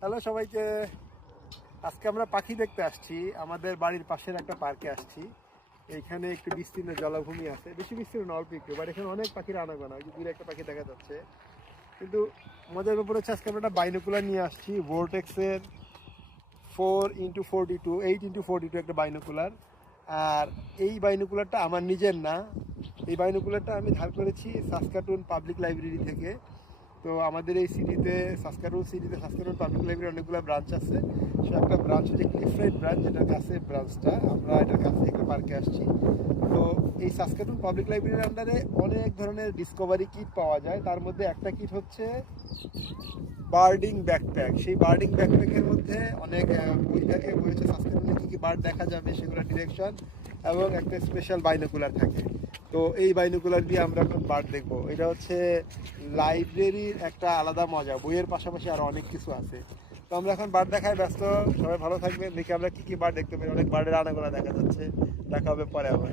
Hello সবাইকে। আজকে আমরা পাখি দেখতে আসছি। আমাদের বাড়ির পাশের একটা পার্কে আসছি। এইখানে একটু বিস্তীর্ণ জলাভূমি আছে, বেশি বিস্তীর্ণ অল্প একটু, বাট এখানে অনেক পাখির আনাগোনা। ওই যে দূরে একটা পাখি দেখা যাচ্ছে। কিন্তু মজার ব্যাপার হচ্ছে আজকে আমরা একটা বাইনোকুলার নিয়ে আসছি, ভোর্টেক্সের 4x42 8x42 একটা বাইনোকুলার। আর এই বাইনোকুলারটা আমার নিজের না, এই বাইনোকুলারটা আমি ধার করেছি সাসকাটুন পাবলিক লাইব্রেরি থেকে। তো আমাদের এই সিটিতে সাসকাটুন পাবলিক লাইব্রেরি অনেকগুলো ব্রাঞ্চ আছে। সে একটা ব্রাঞ্চ হচ্ছে ক্লিফ্রেড ব্রাঞ্চ, যেটার কাছে ব্রাঞ্চটা, আমরা এটার কাছে একটা পার্কে আসছি। তো এই সাসকাটুন পাবলিক লাইব্রেরির আন্ডারে অনেক ধরনের ডিসকভারি কিট পাওয়া যায়। তার মধ্যে একটা কিট হচ্ছে বার্ডিং ব্যাকপ্যাক। সেই বার্ডিং ব্যাকপ্যাকের মধ্যে অনেক বই থাকে, বই হচ্ছে সাসকাটুনে কী কী বার্ড দেখা যাবে সেগুলো ডিরেকশন, এবং একটা স্পেশাল বাইনোকুলার থাকে। তো এই বাইনোকুলার দিয়ে আমরা এখন বার্ড দেখবো। এটা হচ্ছে লাইব্রেরির একটা আলাদা মজা, বইয়ের পাশাপাশি আরও অনেক কিছু আছে। তো আমরা এখন বার্ড দেখায় ব্যস্ত। সবাই ভালো থাকবেন, দেখি আমরা কী কী বার্ড দেখতে পারি। অনেক বার্ডের আনাগোনা দেখা যাচ্ছে। দেখা হবে পরে আবার।